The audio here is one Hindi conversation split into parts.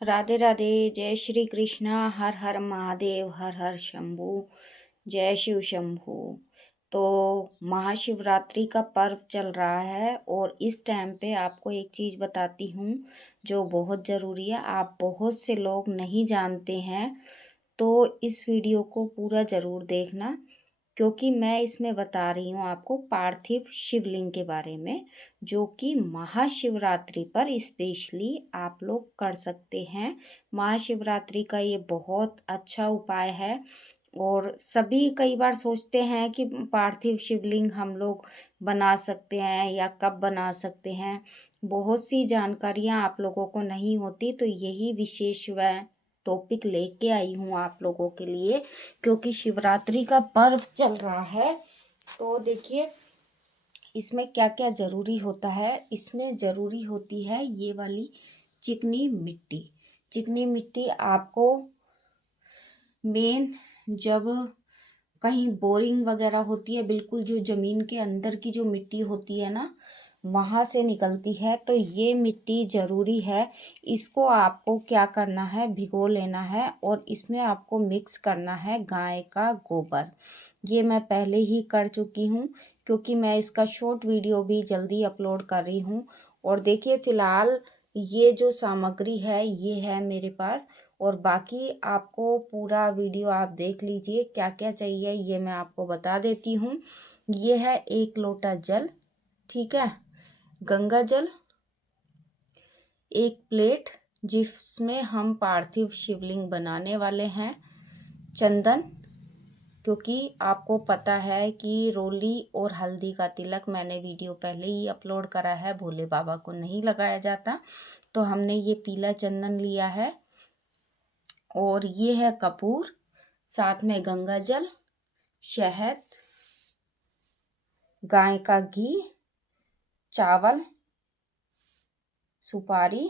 राधे राधे। जय श्री कृष्णा। हर हर महादेव। हर हर शंभू। जय शिव शंभू। तो महाशिवरात्रि का पर्व चल रहा है और इस टाइम पे आपको एक चीज़ बताती हूँ जो बहुत ज़रूरी है। आप बहुत से लोग नहीं जानते हैं, तो इस वीडियो को पूरा ज़रूर देखना, क्योंकि मैं इसमें बता रही हूँ आपको पार्थिव शिवलिंग के बारे में, जो कि महाशिवरात्रि पर स्पेशली आप लोग कर सकते हैं। महाशिवरात्रि का ये बहुत अच्छा उपाय है। और सभी कई बार सोचते हैं कि पार्थिव शिवलिंग हम लोग बना सकते हैं या कब बना सकते हैं। बहुत सी जानकारियाँ आप लोगों को नहीं होती, तो यही विशेष वह टॉपिक लेके आई हूँ आप लोगों के लिए, क्योंकि शिवरात्रि का पर्व चल रहा है। तो देखिए इसमें क्या क्या ज़रूरी होता है। इसमें ज़रूरी होती है ये वाली चिकनी मिट्टी। चिकनी मिट्टी आपको मेन जब कहीं बोरिंग वगैरह होती है, बिल्कुल जो ज़मीन के अंदर की जो मिट्टी होती है ना, वहाँ से निकलती है, तो ये मिट्टी ज़रूरी है। इसको आपको क्या करना है, भिगो लेना है और इसमें आपको मिक्स करना है गाय का गोबर। ये मैं पहले ही कर चुकी हूँ, क्योंकि मैं इसका शॉर्ट वीडियो भी जल्दी अपलोड कर रही हूँ। और देखिए फ़िलहाल ये जो सामग्री है ये है मेरे पास, और बाकी आपको पूरा वीडियो आप देख लीजिए क्या क्या चाहिए ये मैं आपको बता देती हूँ। ये है 1 लोटा जल, ठीक है, गंगा जल, एक प्लेट जिसमें हम पार्थिव शिवलिंग बनाने वाले हैं, चंदन, क्योंकि आपको पता है कि रोली और हल्दी का तिलक मैंने वीडियो पहले ही अपलोड करा है, भोले बाबा को नहीं लगाया जाता, तो हमने ये पीला चंदन लिया है। और ये है कपूर, साथ में गंगा जल, शहद, गाय का घी, चावल, सुपारी,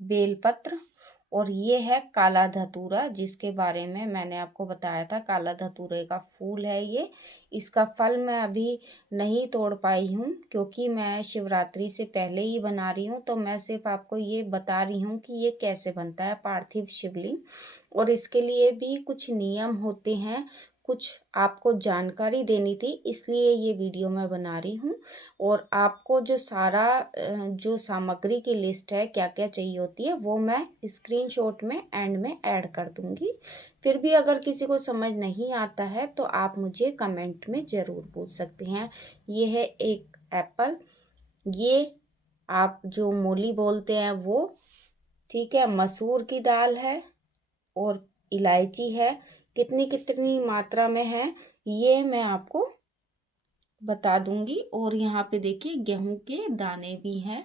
बेलपत्र, और ये है काला धतूरा, जिसके बारे में मैंने आपको बताया था। काला धतूरे का फूल है ये। इसका फल मैं अभी नहीं तोड़ पाई हूँ, क्योंकि मैं शिवरात्रि से पहले ही बना रही हूँ, तो मैं सिर्फ आपको ये बता रही हूँ कि ये कैसे बनता है पार्थिव शिवलिंग। और इसके लिए भी कुछ नियम होते हैं, कुछ आपको जानकारी देनी थी, इसलिए ये वीडियो मैं बना रही हूँ। और आपको जो सारा जो सामग्री की लिस्ट है क्या क्या चाहिए होती है, वो मैं स्क्रीनशॉट में एंड में ऐड कर दूँगी। फिर भी अगर किसी को समझ नहीं आता है तो आप मुझे कमेंट में ज़रूर पूछ सकते हैं। ये है एक एप्पल, ये आप जो मूली बोलते हैं वो, ठीक है, मसूर की दाल है और इलायची है। कितनी कितनी मात्रा में है ये मैं आपको बता दूंगी। और यहाँ पे देखिए गेहूं के दाने भी हैं।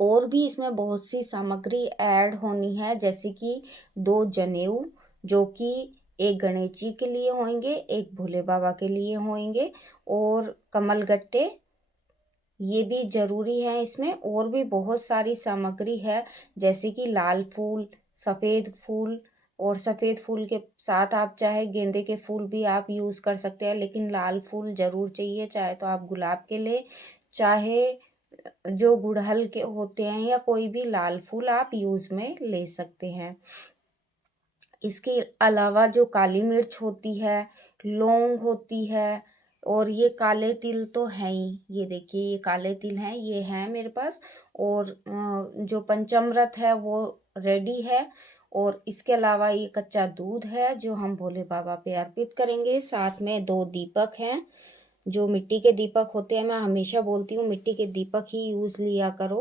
और भी इसमें बहुत सी सामग्री ऐड होनी है, जैसे कि 2 जनेऊ, जो कि एक गणेश जी के लिए होंगे, एक भोले बाबा के लिए होंगे, और कमलगट्टे ये भी ज़रूरी है इसमें। और भी बहुत सारी सामग्री है, जैसे कि लाल फूल, सफ़ेद फूल, और सफ़ेद फूल के साथ आप चाहे गेंदे के फूल भी आप यूज़ कर सकते हैं, लेकिन लाल फूल ज़रूर चाहिए। चाहे तो आप गुलाब के ले, चाहे जो गुड़हल के होते हैं, या कोई भी लाल फूल आप यूज़ में ले सकते हैं। इसके अलावा जो काली मिर्च होती है, लौंग होती है, और ये काले तिल तो हैं ही, ये देखिए ये काले तिल हैं, ये हैं मेरे पास। और जो पंचामृत है वो रेडी है। और इसके अलावा ये कच्चा दूध है जो हम भोले बाबा पे अर्पित करेंगे। साथ में 2 दीपक हैं, जो मिट्टी के दीपक होते हैं। मैं हमेशा बोलती हूँ मिट्टी के दीपक ही यूज़ लिया करो,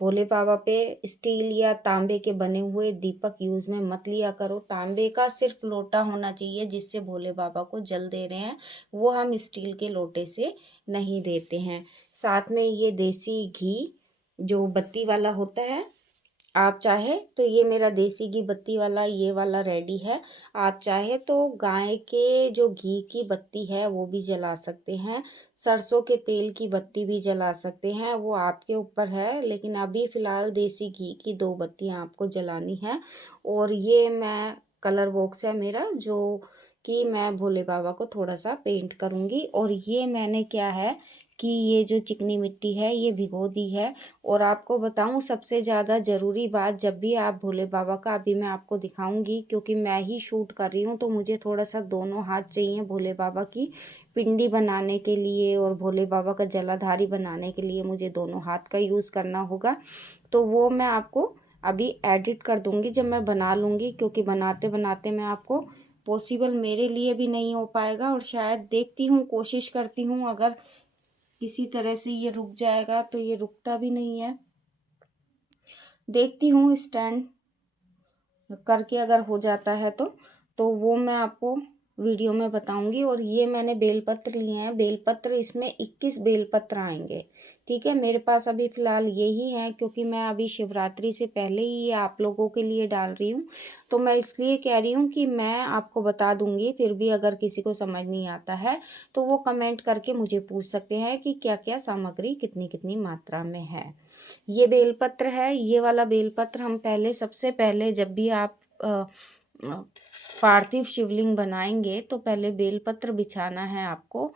भोले बाबा पे स्टील या तांबे के बने हुए दीपक यूज में मत लिया करो। तांबे का सिर्फ लोटा होना चाहिए जिससे भोले बाबा को जल दे रहे हैं, वो हम स्टील के लोटे से नहीं देते हैं। साथ में ये देसी घी जो बत्ती वाला होता है, आप चाहे तो ये मेरा देसी घी बत्ती वाला ये वाला रेडी है। आप चाहे तो गाय के जो घी की बत्ती है वो भी जला सकते हैं, सरसों के तेल की बत्ती भी जला सकते हैं, वो आपके ऊपर है। लेकिन अभी फ़िलहाल देसी घी की 2 बत्तियां आपको जलानी है। और ये मैं कलर बॉक्स है मेरा, जो कि मैं भोले बाबा को थोड़ा सा पेंट करूँगी। और ये मैंने क्या है कि ये जो चिकनी मिट्टी है ये भिगो दी है। और आपको बताऊं सबसे ज़्यादा ज़रूरी बात, जब भी आप भोले बाबा का, अभी मैं आपको दिखाऊंगी क्योंकि मैं ही शूट कर रही हूँ तो मुझे थोड़ा सा दोनों हाथ चाहिए भोले बाबा की पिंडी बनाने के लिए और भोले बाबा का जलाधारी बनाने के लिए मुझे दोनों हाथ का यूज़ करना होगा। तो वो मैं आपको अभी एडिट कर दूंगी जब मैं बना लूँगी, क्योंकि बनाते बनाते मैं आपको पॉसिबल मेरे लिए भी नहीं हो पाएगा। और शायद देखती हूँ, कोशिश करती हूँ, अगर किसी तरह से ये रुक जाएगा तो ये रुकता भी नहीं है। देखती हूँ स्टैंड करके अगर हो जाता है तो वो मैं आपको वीडियो में बताऊंगी। और ये मैंने बेलपत्र लिए हैं, बेलपत्र इसमें 21 बेलपत्र आएंगे। ठीक है, मेरे पास अभी फ़िलहाल यही हैं क्योंकि मैं अभी शिवरात्रि से पहले ही ये आप लोगों के लिए डाल रही हूँ। तो मैं इसलिए कह रही हूँ कि मैं आपको बता दूंगी, फिर भी अगर किसी को समझ नहीं आता है तो वो कमेंट करके मुझे पूछ सकते हैं कि क्या क्या सामग्री कितनी कितनी मात्रा में है। ये बेलपत्र है, ये वाला बेलपत्र हम पहले, सबसे पहले जब भी आप पार्थिव शिवलिंग बनाएंगे तो पहले बेलपत्र बिछाना है आपको।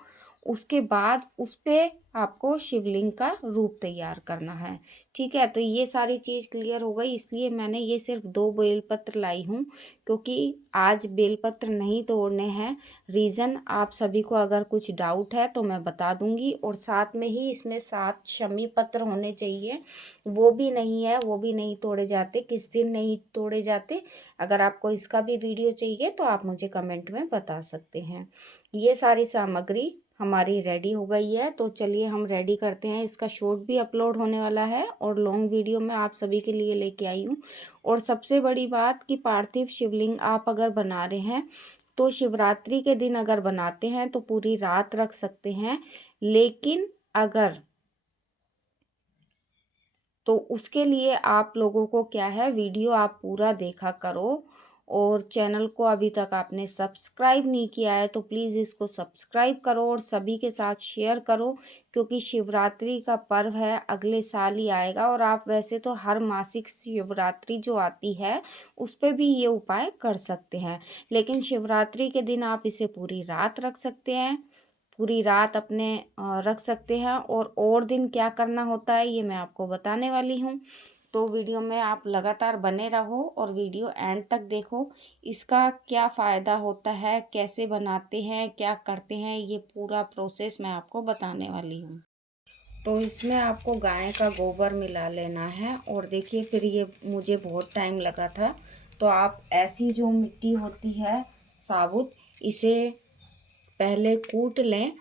उसके बाद उस पे आपको शिवलिंग का रूप तैयार करना है। ठीक है, तो ये सारी चीज़ क्लियर हो गई, इसलिए मैंने ये सिर्फ 2 बेलपत्र लाई हूँ क्योंकि आज बेलपत्र नहीं तोड़ने हैं। रीज़न आप सभी को अगर कुछ डाउट है तो मैं बता दूंगी। और साथ में ही इसमें 7 शमी पत्र होने चाहिए, वो भी नहीं है, वो भी नहीं तोड़े जाते। किस दिन नहीं तोड़े जाते, अगर आपको इसका भी वीडियो चाहिए तो आप मुझे कमेंट में बता सकते हैं। ये सारी सामग्री हमारी रेडी हो गई है, तो चलिए हम रेडी करते हैं। इसका शॉर्ट भी अपलोड होने वाला है और लॉन्ग वीडियो मैं आप सभी के लिए लेके आई हूँ। और सबसे बड़ी बात कि पार्थिव शिवलिंग आप अगर बना रहे हैं तो शिवरात्रि के दिन अगर बनाते हैं तो पूरी रात रख सकते हैं, लेकिन अगर, तो उसके लिए आप लोगों को क्या है, वीडियो आप पूरा देखा करो। और चैनल को अभी तक आपने सब्सक्राइब नहीं किया है तो प्लीज़ इसको सब्सक्राइब करो और सभी के साथ शेयर करो, क्योंकि शिवरात्रि का पर्व है, अगले साल ही आएगा। और आप वैसे तो हर मासिक शिवरात्रि जो आती है उस पर भी ये उपाय कर सकते हैं, लेकिन शिवरात्रि के दिन आप इसे पूरी रात रख सकते हैं, पूरी रात अपने रख सकते हैं। और दिन क्या करना होता है ये मैं आपको बताने वाली हूँ। तो वीडियो में आप लगातार बने रहो और वीडियो एंड तक देखो। इसका क्या फ़ायदा होता है, कैसे बनाते हैं, क्या करते हैं, ये पूरा प्रोसेस मैं आपको बताने वाली हूँ। तो इसमें आपको गाय का गोबर मिला लेना है। और देखिए, फिर ये मुझे बहुत टाइम लगा था। तो आप ऐसी जो मिट्टी होती है साबुत, इसे पहले कूट लें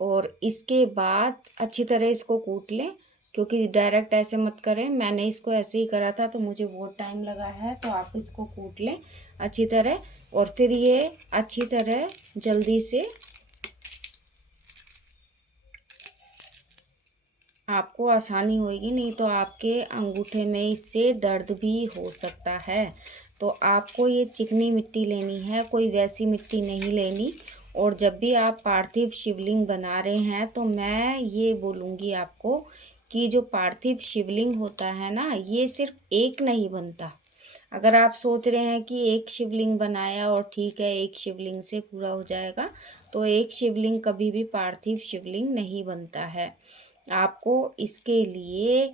और इसके बाद अच्छी तरह इसको कूट लें, क्योंकि डायरेक्ट ऐसे मत करें। मैंने इसको ऐसे ही करा था तो मुझे बहुत टाइम लगा है। तो आप इसको कूट लें अच्छी तरह, और फिर ये अच्छी तरह जल्दी से आपको आसानी होगी, नहीं तो आपके अंगूठे में इससे दर्द भी हो सकता है। तो आपको ये चिकनी मिट्टी लेनी है, कोई वैसी मिट्टी नहीं लेनी। और जब भी आप पार्थिव शिवलिंग बना रहे हैं तो मैं ये बोलूँगी आपको कि जो पार्थिव शिवलिंग होता है ना, ये सिर्फ एक नहीं बनता। अगर आप सोच रहे हैं कि एक शिवलिंग बनाया और ठीक है, एक शिवलिंग से पूरा हो जाएगा, तो एक शिवलिंग कभी भी पार्थिव शिवलिंग नहीं बनता है। आपको इसके लिए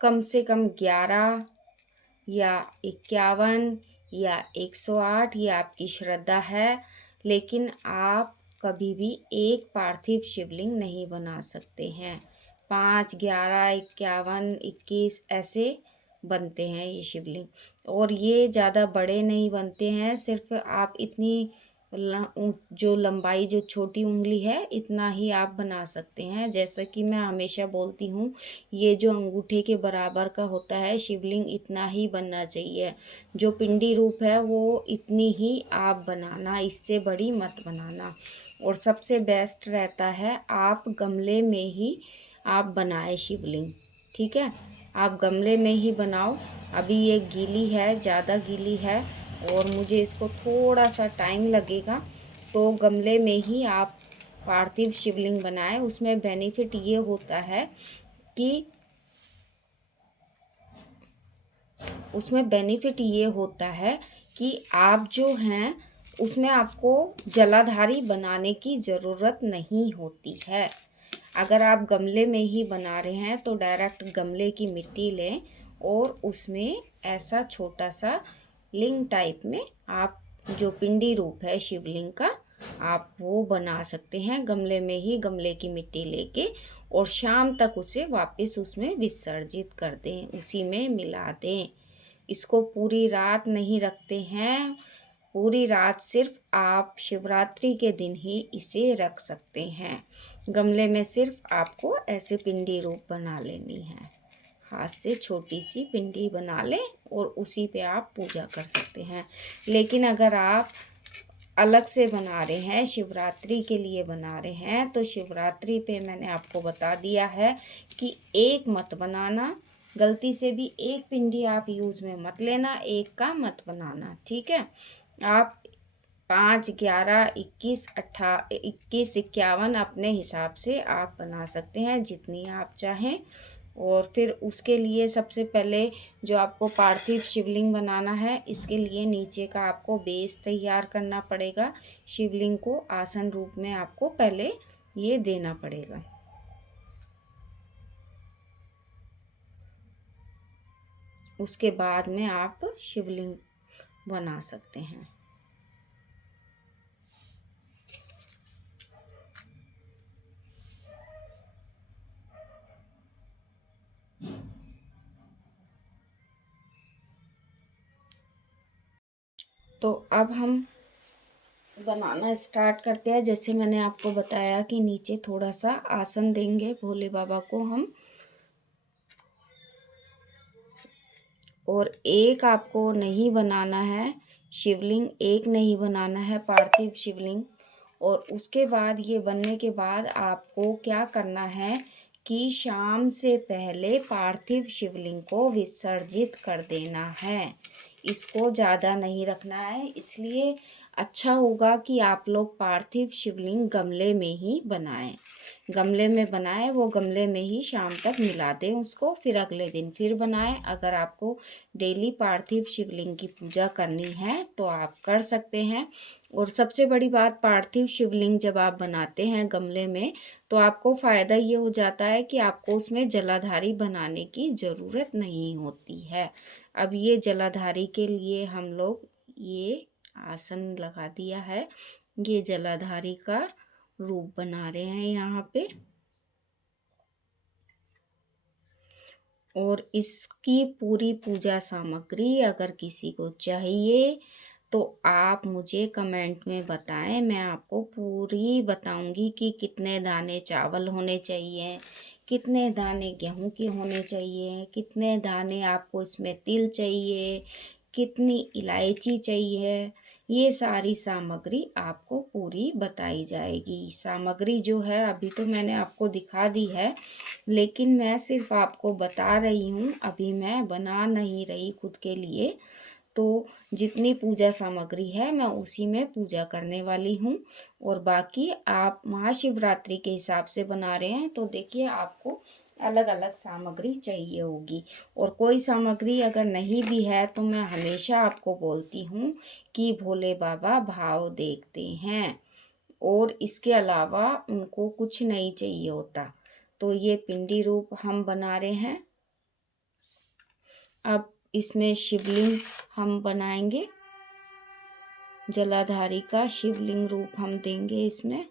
कम से कम 11 या 51 या 108, ये आपकी श्रद्धा है, लेकिन आप कभी भी एक पार्थिव शिवलिंग नहीं बना सकते हैं। 5, 11, 51, 21 ऐसे बनते हैं ये शिवलिंग। और ये ज़्यादा बड़े नहीं बनते हैं, सिर्फ आप इतनी जो लंबाई, जो छोटी उंगली है, इतना ही आप बना सकते हैं। जैसा कि मैं हमेशा बोलती हूँ, ये जो अंगूठे के बराबर का होता है शिवलिंग, इतना ही बनना चाहिए। जो पिंडी रूप है वो इतनी ही आप बनाना, इससे बड़ी मत बनाना। और सबसे बेस्ट रहता है आप गमले में ही आप बनाए शिवलिंग। ठीक है, आप गमले में ही बनाओ। अभी ये गीली है, ज़्यादा गीली है और मुझे इसको थोड़ा सा टाइम लगेगा, तो गमले में ही आप पार्थिव शिवलिंग बनाएं। उसमें बेनिफिट ये होता है कि आप जो हैं उसमें आपको जलाधारी बनाने की ज़रूरत नहीं होती है। अगर आप गमले में ही बना रहे हैं तो डायरेक्ट गमले की मिट्टी लें और उसमें ऐसा छोटा सा लिंग टाइप में आप जो पिंडी रूप है शिवलिंग का आप वो बना सकते हैं गमले में ही, गमले की मिट्टी लेके, और शाम तक उसे वापस उसमें विसर्जित कर दें, उसी में मिला दें। इसको पूरी रात नहीं रखते हैं, पूरी रात सिर्फ आप शिवरात्रि के दिन ही इसे रख सकते हैं। गमले में सिर्फ आपको ऐसे पिंडी रूप बना लेनी है, हाथ से छोटी सी पिंडी बना लें और उसी पे आप पूजा कर सकते हैं। लेकिन अगर आप अलग से बना रहे हैं, शिवरात्रि के लिए बना रहे हैं, तो शिवरात्रि पे मैंने आपको बता दिया है कि एक मत बनाना, गलती से भी एक पिंडी आप यूज़ में मत लेना, एक का मत बनाना, ठीक है। आप 5, 11, 21, 21, 51 अपने हिसाब से आप बना सकते हैं जितनी आप चाहें। और फिर उसके लिए सबसे पहले जो आपको पार्थिव शिवलिंग बनाना है, इसके लिए नीचे का आपको बेस तैयार करना पड़ेगा। शिवलिंग को आसन रूप में आपको पहले ये देना पड़ेगा। उसके बाद में आप शिवलिंग बना सकते हैं। तो अब हम बनाना स्टार्ट करते हैं। जैसे मैंने आपको बताया कि नीचे थोड़ा सा आसन देंगे भोले बाबा को हम, और एक आपको नहीं बनाना है शिवलिंग, एक नहीं बनाना है पार्थिव शिवलिंग। और उसके बाद ये बनने के बाद आपको क्या करना है कि शाम से पहले पार्थिव शिवलिंग को विसर्जित कर देना है। इसको ज़्यादा नहीं रखना है, इसलिए अच्छा होगा कि आप लोग पार्थिव शिवलिंग गमले में ही बनाएं। गमले में बनाएं, वो गमले में ही शाम तक मिला दें उसको, फिर अगले दिन फिर बनाएं। अगर आपको डेली पार्थिव शिवलिंग की पूजा करनी है तो आप कर सकते हैं। और सबसे बड़ी बात, पार्थिव शिवलिंग जब आप बनाते हैं गमले में तो आपको फ़ायदा ये हो जाता है कि आपको उसमें जलाधारी बनाने की ज़रूरत नहीं होती है। अब ये जलाधारी के लिए हम लोग ये आसन लगा दिया है, ये जलाधारी का रूप बना रहे हैं यहाँ पे। और इसकी पूरी पूजा सामग्री अगर किसी को चाहिए तो आप मुझे कमेंट में बताएं, मैं आपको पूरी बताऊंगी कि कितने दाने चावल होने चाहिए, कितने दाने गेहूं के होने चाहिए, कितने दाने आपको इसमें तिल चाहिए, कितनी इलायची चाहिए। ये सारी सामग्री आपको पूरी बताई जाएगी। सामग्री जो है अभी तो मैंने आपको दिखा दी है, लेकिन मैं सिर्फ आपको बता रही हूँ, अभी मैं बना नहीं रही खुद के लिए। तो जितनी पूजा सामग्री है मैं उसी में पूजा करने वाली हूँ। और बाकी आप महाशिवरात्रि के हिसाब से बना रहे हैं तो देखिए आपको अलग अलग सामग्री चाहिए होगी। और कोई सामग्री अगर नहीं भी है तो मैं हमेशा आपको बोलती हूँ कि भोले बाबा भाव देखते हैं और इसके अलावा उनको कुछ नहीं चाहिए होता। तो ये पिंडी रूप हम बना रहे हैं। अब इसमें शिवलिंग हम बनाएंगे, जलाधारी का शिवलिंग रूप हम देंगे इसमें।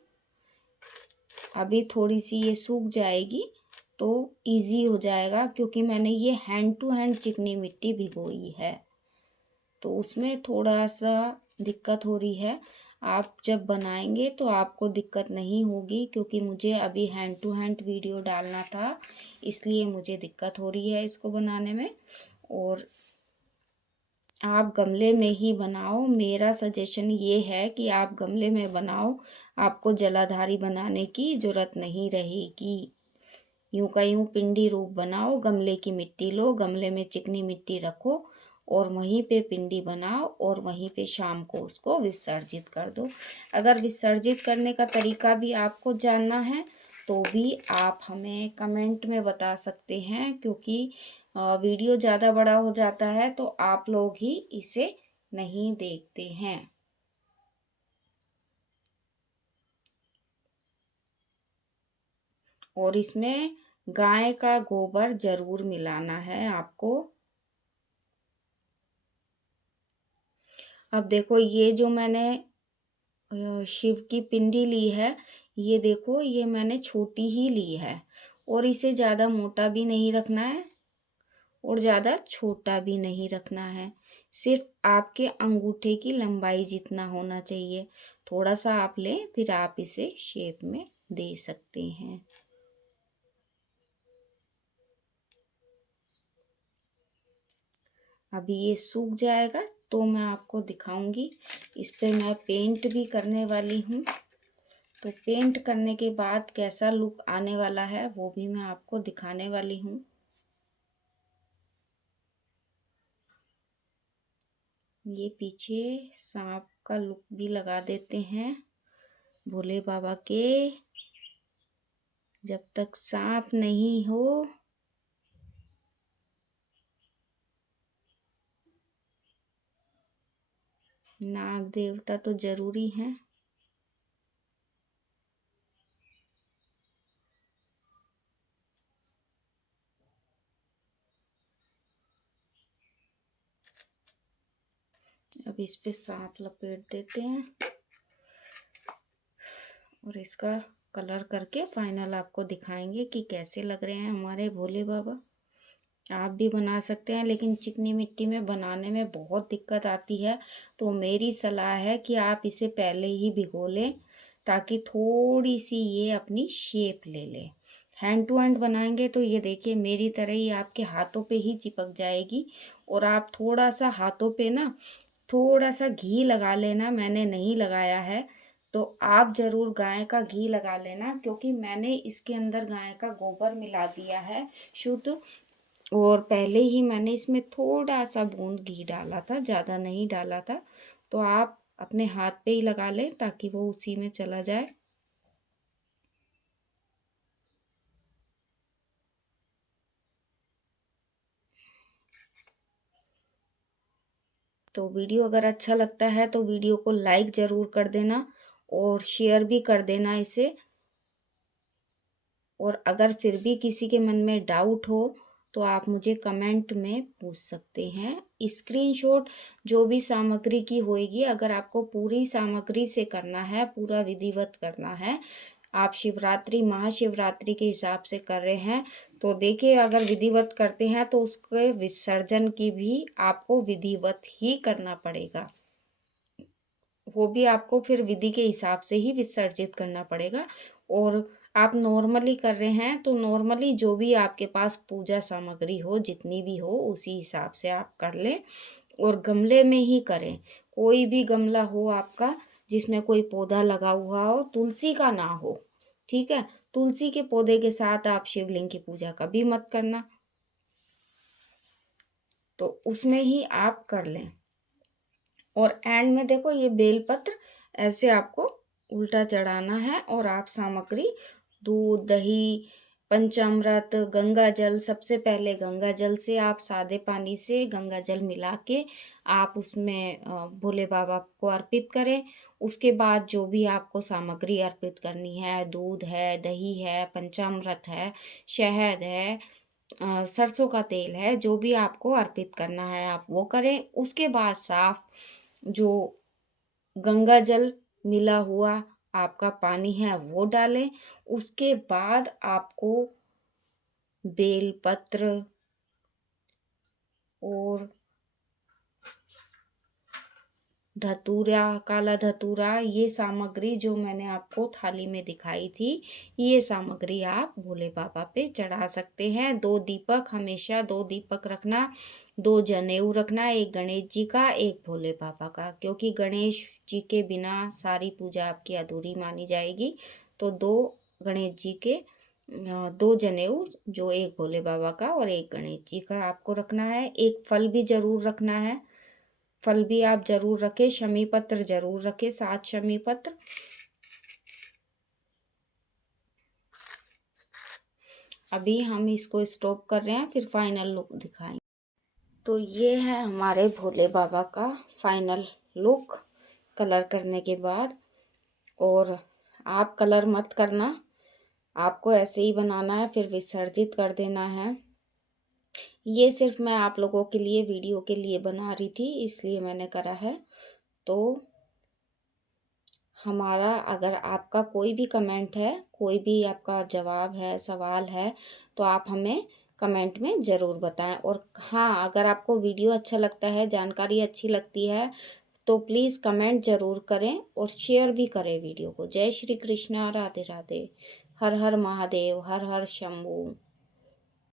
अभी थोड़ी सी ये सूख जाएगी तो इजी हो जाएगा, क्योंकि मैंने ये हैंड टू हैंड चिकनी मिट्टी भिगोई है तो उसमें थोड़ा सा दिक्कत हो रही है। आप जब बनाएंगे तो आपको दिक्कत नहीं होगी, क्योंकि मुझे अभी हैंड टू हैंड वीडियो डालना था, इसलिए मुझे दिक्कत हो रही है इसको बनाने में। और आप गमले में ही बनाओ, मेरा सजेशन ये है कि आप गमले में बनाओ, आपको जलाधारी बनाने की ज़रूरत नहीं रहेगी। यूं का यूं पिंडी रूप बनाओ, गमले की मिट्टी लो, गमले में चिकनी मिट्टी रखो और वहीं पे पिंडी बनाओ और वहीं पे शाम को उसको विसर्जित कर दो। अगर विसर्जित करने का तरीका भी आपको जानना है तो भी आप हमें कमेंट में बता सकते हैं, क्योंकि वीडियो ज़्यादा बड़ा हो जाता है तो आप लोग ही इसे नहीं देखते हैं। और इसमें गाय का गोबर जरूर मिलाना है आपको। अब देखो ये जो मैंने शिव की पिंडी ली है, ये देखो ये मैंने छोटी ही ली है, और इसे ज़्यादा मोटा भी नहीं रखना है और ज़्यादा छोटा भी नहीं रखना है, सिर्फ आपके अंगूठे की लंबाई जितना होना चाहिए। थोड़ा सा आप लें, फिर आप इसे शेप में दे सकते हैं। अभी ये सूख जाएगा तो मैं आपको दिखाऊंगी। इस पे मैं पेंट भी करने वाली हूँ, तो पेंट करने के बाद कैसा लुक आने वाला है वो भी मैं आपको दिखाने वाली हूँ। ये पीछे सांप का लुक भी लगा देते हैं भोले बाबा के। जब तक सांप नहीं हो नाग देवता तो जरूरी है। अब इस पे सांप लपेट देते हैं और इसका कलर करके फाइनल आपको दिखाएंगे कि कैसे लग रहे हैं हमारे भोले बाबा। आप भी बना सकते हैं, लेकिन चिकनी मिट्टी में बनाने में बहुत दिक्कत आती है, तो मेरी सलाह है कि आप इसे पहले ही भिगो लें ताकि थोड़ी सी ये अपनी शेप ले ले। हैंड टू हैंड बनाएंगे तो ये देखिए मेरी तरह ही आपके हाथों पे ही चिपक जाएगी। और आप थोड़ा सा हाथों पे ना थोड़ा सा घी लगा लेना, मैंने नहीं लगाया है तो आप ज़रूर गाय का घी लगा लेना, क्योंकि मैंने इसके अंदर गाय का गोबर मिला दिया है शुद्ध। और पहले ही मैंने इसमें थोड़ा सा बूंद घी डाला था, ज़्यादा नहीं डाला था, तो आप अपने हाथ पे ही लगा लें ताकि वो उसी में चला जाए। तो वीडियो अगर अच्छा लगता है तो वीडियो को लाइक ज़रूर कर देना और शेयर भी कर देना इसे। और अगर फिर भी किसी के मन में डाउट हो तो आप मुझे कमेंट में पूछ सकते हैं। स्क्रीनशॉट जो भी सामग्री की होएगी, अगर आपको पूरी सामग्री से करना है, पूरा विधिवत करना है, आप शिवरात्रि महाशिवरात्रि के हिसाब से कर रहे हैं, तो देखिए अगर विधिवत करते हैं तो उसके विसर्जन की भी आपको विधिवत ही करना पड़ेगा। वो भी आपको फिर विधि के हिसाब से ही विसर्जित करना पड़ेगा। और आप नॉर्मली कर रहे हैं तो नॉर्मली जो भी आपके पास पूजा सामग्री हो, जितनी भी हो, उसी हिसाब से आप कर लें और गमले में ही करें। कोई भी गमला हो आपका जिसमें कोई पौधा लगा हुआ हो, तुलसी का ना हो, ठीक है। तुलसी के पौधे के साथ आप शिवलिंग की पूजा कभी मत करना, तो उसमें ही आप कर लें। और एंड में देखो ये बेलपत्र ऐसे आपको उल्टा चढ़ाना है और आप सामग्री दूध, दही, पंचामृत, गंगा जल, सबसे पहले गंगा जल से आप सादे पानी से गंगा जल मिला के आप उसमें भोले बाबा को अर्पित करें। उसके बाद जो भी आपको सामग्री अर्पित करनी है, दूध है, दही है, पंचामृत है, शहद है, सरसों का तेल है, जो भी आपको अर्पित करना है आप वो करें। उसके बाद साफ जो गंगा जल मिला हुआ आपका पानी है वो डालें। उसके बाद आपको बेलपत्र और धतूरा, काला धतूरा, ये सामग्री जो मैंने आपको थाली में दिखाई थी, ये सामग्री आप भोले बाबा पे चढ़ा सकते हैं। 2 दीपक, हमेशा 2 दीपक रखना, 2 जनेऊ रखना, एक गणेश जी का, एक भोले बाबा का, क्योंकि गणेश जी के बिना सारी पूजा आपकी अधूरी मानी जाएगी। तो 2 गणेश जी के 2 जनेऊ, जो एक भोले बाबा का और एक गणेश जी का आपको रखना है। एक फल भी जरूर रखना है, फल भी आप जरूर रखें, शमी पत्र जरूर रखें, 7 शमी पत्र। अभी हम इसको स्टॉप कर रहे हैं, फिर फाइनल लुक दिखाएंगे। तो ये है हमारे भोले बाबा का फाइनल लुक कलर करने के बाद। और आप कलर मत करना, आपको ऐसे ही बनाना है, फिर विसर्जित कर देना है। ये सिर्फ मैं आप लोगों के लिए वीडियो के लिए बना रही थी, इसलिए मैंने करा है। तो हमारा, अगर आपका कोई भी कमेंट है, कोई भी आपका जवाब है, सवाल है, तो आप हमें कमेंट में ज़रूर बताएं। और हाँ, अगर आपको वीडियो अच्छा लगता है, जानकारी अच्छी लगती है, तो प्लीज़ कमेंट ज़रूर करें और शेयर भी करें वीडियो को। जय श्री कृष्णा, राधे राधे, हर हर महादेव, हर हर शंभू।